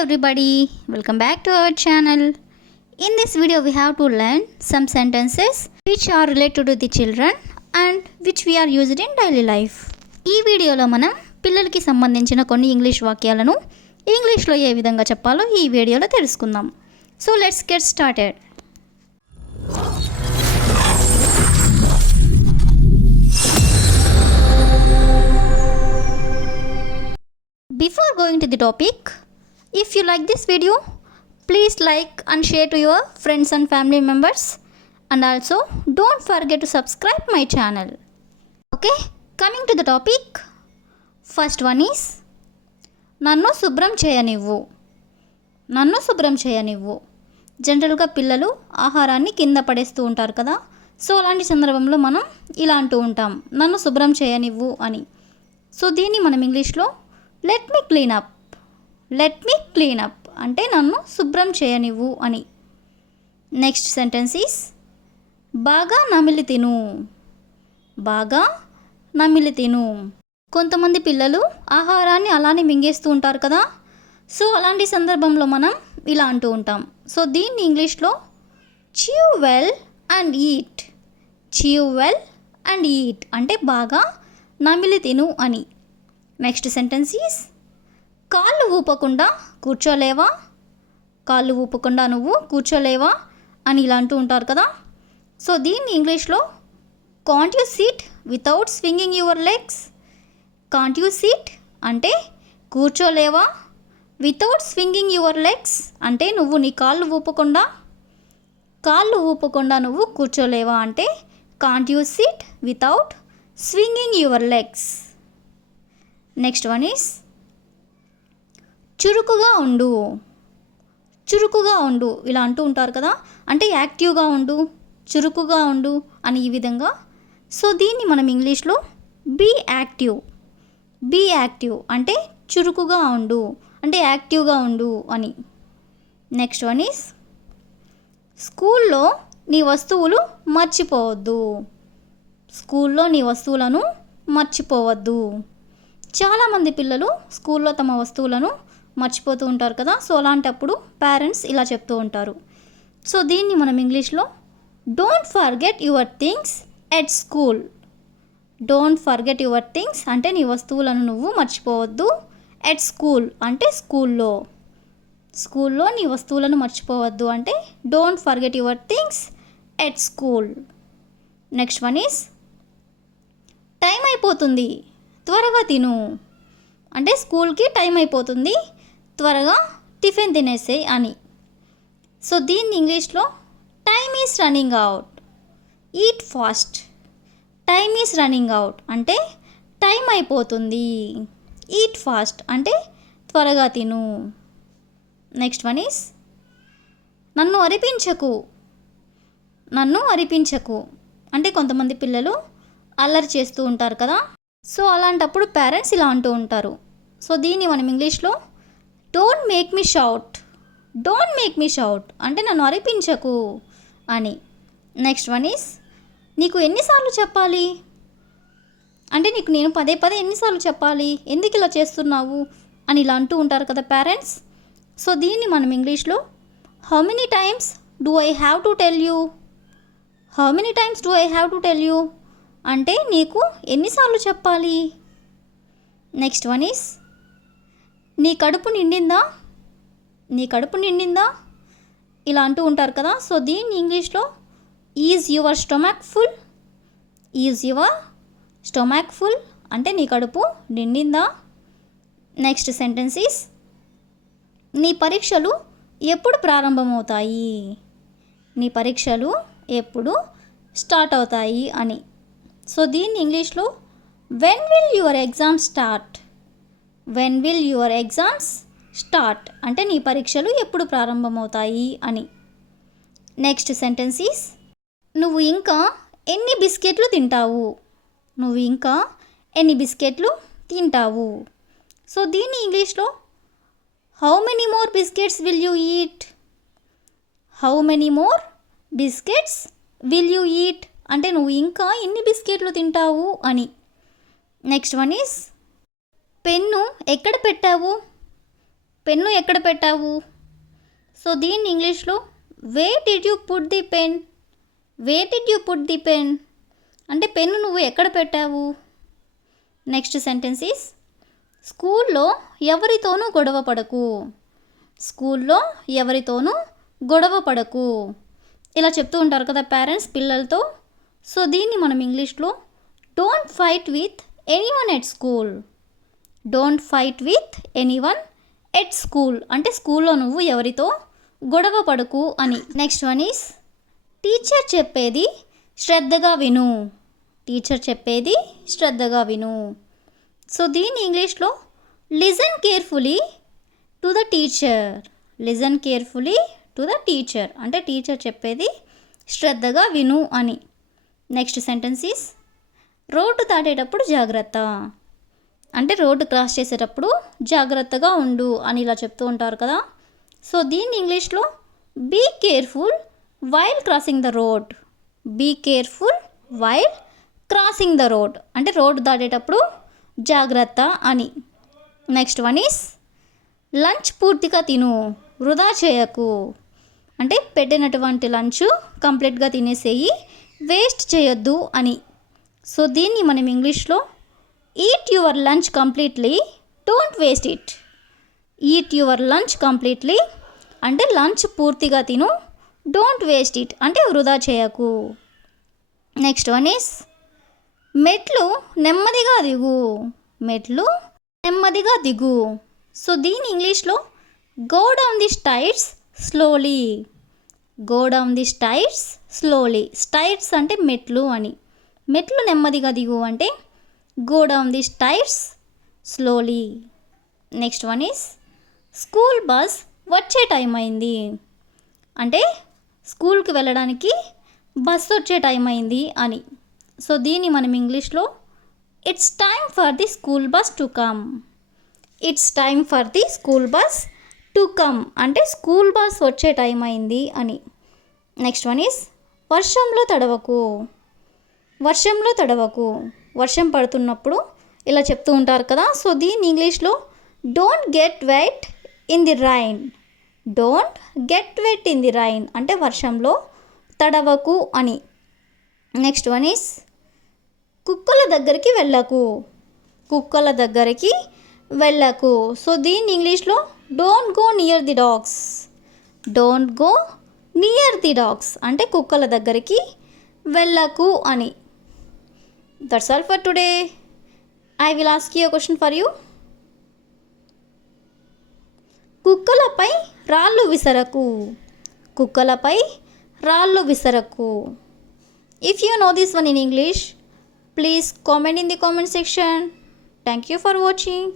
everybody, welcome back to our channel. In this video we have to learn some sentences which are related to the children and which we are used in daily life. ఈ వీడియోలో మనం పిల్లలకి సంబంధించిన కొన్ని English వాక్యాలను ఇంగ్లీష్లో ఏ విధంగా చెప్పాలో ఈ వీడియోలో తెలుసుకుందాం. So let's get started. Before going to the topic, if you like this video, please like and share to your friends and family members, and also don't forget to subscribe my channel. Okay, coming to the topic, first one is నన్ను శుభ్రం చేయనివ్వు. నన్ను శుభ్రం చేయనివ్వు. జనరల్గా పిల్లలు ఆహారాన్ని కింద పడేస్తూ ఉంటారు కదా, సో అలాంటి సందర్భంలో మనం ఇలా అంటూ ఉంటాం, నన్ను శుభ్రం చేయనివ్వు అని. సో దీన్ని మనం ఇంగ్లీష్లో let me clean up. Let me clean up అంటే నన్ను శుభ్రం చేయనివ్వు అని. నెక్స్ట్ సెంటెన్స్ ఈస్ బాగా నమిలి తిను. బాగా నమిలి తిను. కొంతమంది పిల్లలు ఆహారాన్ని అలానే మింగేస్తూ ఉంటారు కదా, సో అలాంటి సందర్భంలో మనం ఇలా అంటూ ఉంటాం. సో దీన్ని ఇంగ్లీష్లో chew well and eat. Chew well and eat అంటే బాగా నమిలి తిను అని. నెక్స్ట్ సెంటెన్స్ ఈస్ కాళ్ళు ఊపకుండా కూర్చోలేవా. కాళ్ళు ఊపకుండా నువ్వు కూర్చోలేవా అని ఇలా అంటూ ఉంటారు కదా, సో దీన్ని ఇంగ్లీష్లో can't you SIT without swinging your legs. Can't you SIT అంటే కూర్చోలేవా, వితౌట్ స్వింగింగ్ యువర్ లెగ్స్ అంటే నువ్వు నీ కాళ్ళు ఊపకుండా నువ్వు కూర్చోలేవా అంటే can't you SIT without swinging your legs. Next one is చురుకుగా ఉండు. చురుకుగా ఉండు ఇలా అంటూ ఉంటారు కదా, అంటే యాక్టివ్గా ఉండు, చురుకుగా ఉండు అని ఈ విధంగా. సో దీన్ని మనం ఇంగ్లీష్లో బీ యాక్టివ్. బీ యాక్టివ్ అంటే చురుకుగా ఉండు, అంటే యాక్టివ్గా ఉండు అని. నెక్స్ట్ వన్ ఈస్ స్కూల్లో నీ వస్తువులు మర్చిపోవద్దు. స్కూల్లో నీ వస్తువులను మర్చిపోవద్దు. చాలామంది పిల్లలు స్కూల్లో తమ వస్తువులను మర్చిపోతూ ఉంటారు కదా, సో అలాంటప్పుడు పేరెంట్స్ ఇలా చెప్తూ ఉంటారు. సో దీన్ని మనం ఇంగ్లీష్లో don't forget your things at school. Don't forget your things అంటే నీ వస్తువులను నువ్వు మర్చిపోవద్దు. ఎట్ స్కూల్ అంటే స్కూల్లో. స్కూల్లో నీ వస్తువులను మర్చిపోవద్దు అంటే don't forget your things at school. Next one is time అయిపోతుంది, త్వరగా తిను. అంటే స్కూల్కి టైం అయిపోతుంది, త్వరగా టిఫిన్ తినేసేయ్ అని. సో దీన్ని ఇంగ్లీష్లో time is running out. Eat fast. Time is running out అంటే టైం అయిపోతుంది. ఈట్ ఫాస్ట్ అంటే త్వరగా తిను. నెక్స్ట్ వన్ ఈస్ నన్ను అరిపించకు. నన్ను అరిపించకు అంటే కొంతమంది పిల్లలు అల్లరి చేస్తూ ఉంటారు కదా, సో అలాంటప్పుడు పేరెంట్స్ ఇలా అంటూ ఉంటారు. సో దీన్ని మనం ఇంగ్లీష్లో don't make me shout. Don't make me shout అంటే నన్ను అరిపించకు అని. నెక్స్ట్ వన్ ఈస్ నీకు ఎన్నిసార్లు చెప్పాలి అంటే నీకు నేను పదే పదే ఎన్నిసార్లు చెప్పాలి, ఎందుకు ఇలా చేస్తున్నావు అని ఇలా అంటూ ఉంటారు కదా పేరెంట్స్. సో దీన్ని మనం ఇంగ్లీష్లో how many times do I have to tell you. How many times do I have to tell you అంటే నీకు ఎన్నిసార్లు చెప్పాలి. నెక్స్ట్ వన్ ఈస్ నీ కడుపు నిండిందా. నీ కడుపు నిండిందా ఇలా అంటూ ఉంటారు కదా, సో దీన్ని ఇంగ్లీష్లో is your stomach full. Is your stomach full అంటే నీ కడుపు నిండిందా. నెక్స్ట్ సెంటెన్స్ ఈస్ నీ పరీక్షలు ఎప్పుడు ప్రారంభమవుతాయి. నీ పరీక్షలు ఎప్పుడు స్టార్ట్ అవుతాయి అని. సో దీన్ని ఇంగ్లీష్లో when will your exams start. When will your exams start అంటే నీ పరీక్షలు ఎప్పుడు ప్రారంభమవుతాయి అని. నెక్స్ట్ సెంటెన్స్ ఈస్ నువ్వు ఇంకా ఎన్ని బిస్కెట్లు తింటావు. నువ్వు ఇంకా ఎన్ని బిస్కెట్లు తింటావు. సో దీన్ని ఇంగ్లీష్లో how many more biscuits will you eat. How many more biscuits will you eat అంటే నువ్వు ఇంకా ఎన్ని బిస్కెట్లు తింటావు అని. నెక్స్ట్ వన్ ఈస్ పెన్ను ఎక్కడ పెట్టావు. పెన్ను ఎక్కడ పెట్టావు? సో దీన్ని ఇంగ్లీష్లో where did you put the pen? Where did you put the pen అంటే పెన్ను నువ్వు ఎక్కడ పెట్టావు? నెక్స్ట్ సెంటెన్స్ ఈస్ స్కూల్లో ఎవరితోనూ గొడవ పడకు. స్కూల్లో ఎవరితోనూ గొడవ పడకు. ఇలా చెప్తూ ఉంటారు కదా పేరెంట్స్ పిల్లలతో. సో దీన్ని మనం ఇంగ్లీష్లో don't fight with anyone at school. Don't fight with anyone at school అంటే స్కూల్లో నువ్వు ఎవరితో గొడవ పడకు అని. నెక్స్ట్ వన్ ఈస్ టీచర్ చెప్పేది శ్రద్ధగా విను. టీచర్ చెప్పేది శ్రద్ధగా విను. సో దీన్ని ఇంగ్లీష్లో listen carefully to the teacher. Listen carefully to the teacher అంటే టీచర్ చెప్పేది శ్రద్ధగా విను అని. నెక్స్ట్ సెంటెన్స్ ఈస్ రోడ్డు దాటేటప్పుడు జాగ్రత్త అంటే రోడ్డు క్రాస్ చేసేటప్పుడు జాగ్రత్తగా ఉండు అని ఇలా చెప్తూ ఉంటారు కదా. సో దీన్ని ఇంగ్లీష్లో be careful while crossing the road. Be careful while crossing the road అంటే రోడ్డు దాటేటప్పుడు జాగ్రత్త అని. నెక్స్ట్ వన్ ఈస్ లంచ్ పూర్తిగా తిను వృధా చేయకు అంటే పెట్టినటువంటి లంచ్ కంప్లీట్గా తినేసేయి వేస్ట్ చేయొద్దు అని. సో దీన్ని మనం ఇంగ్లీష్లో eat your lunch completely don't waste it. Eat your lunch completely అంటే లంచ్ పూర్తిగా తిను డోంట్ వేస్ట్ ఇట్ అంటే వృధా చేయకు. నెక్స్ట్ వన్ ఈస్ మెట్లు నెమ్మదిగా దిగు. మెట్లు నెమ్మదిగా దిగు. సో దీని ఇంగ్లీష్లో go down the stairs slowly. Go down the stairs slowly. Stairs అంటే మెట్లు అని. మెట్లు నెమ్మదిగా దిగు అంటే go down the stairs slowly. Next one is school bus వచ్చే టైం అయింది అంటే స్కూల్కి వెళ్ళడానికి బస్ వచ్చే టైం అయింది అని. సో దీన్ని మనం ఇంగ్లీష్లో it's time for the school bus to come. It's time for the school bus to come అంటే స్కూల్ బస్ వచ్చే టైం అయింది అని. నెక్స్ట్ వన్ ఈస్ వర్షంలో తడవకు. వర్షంలో తడవకు వర్షం పడుతున్నప్పుడు ఇలా చెప్తూ ఉంటారు కదా. సో దీన్ని ఇంగ్లీష్లో don't get wet in the rain. Don't get wet in the rain అంటే వర్షంలో తడవకు అని. నెక్స్ట్ వన్ ఈస్ కుక్కల దగ్గరికి వెళ్ళకు. కుక్కల దగ్గరికి వెళ్ళకు. సో దీన్ని ఇంగ్లీష్లో don't go near the dogs. Don't go near the dogs అంటే కుక్కల దగ్గరికి వెళ్ళకు అని. That's all for today. I will ask you question for you. కుక్కలపై రాళ్ళు విసరకు. కుక్కలపై రాళ్ళు విసరకు. If you know this one in English, please comment in the comment section. Thank you for watching.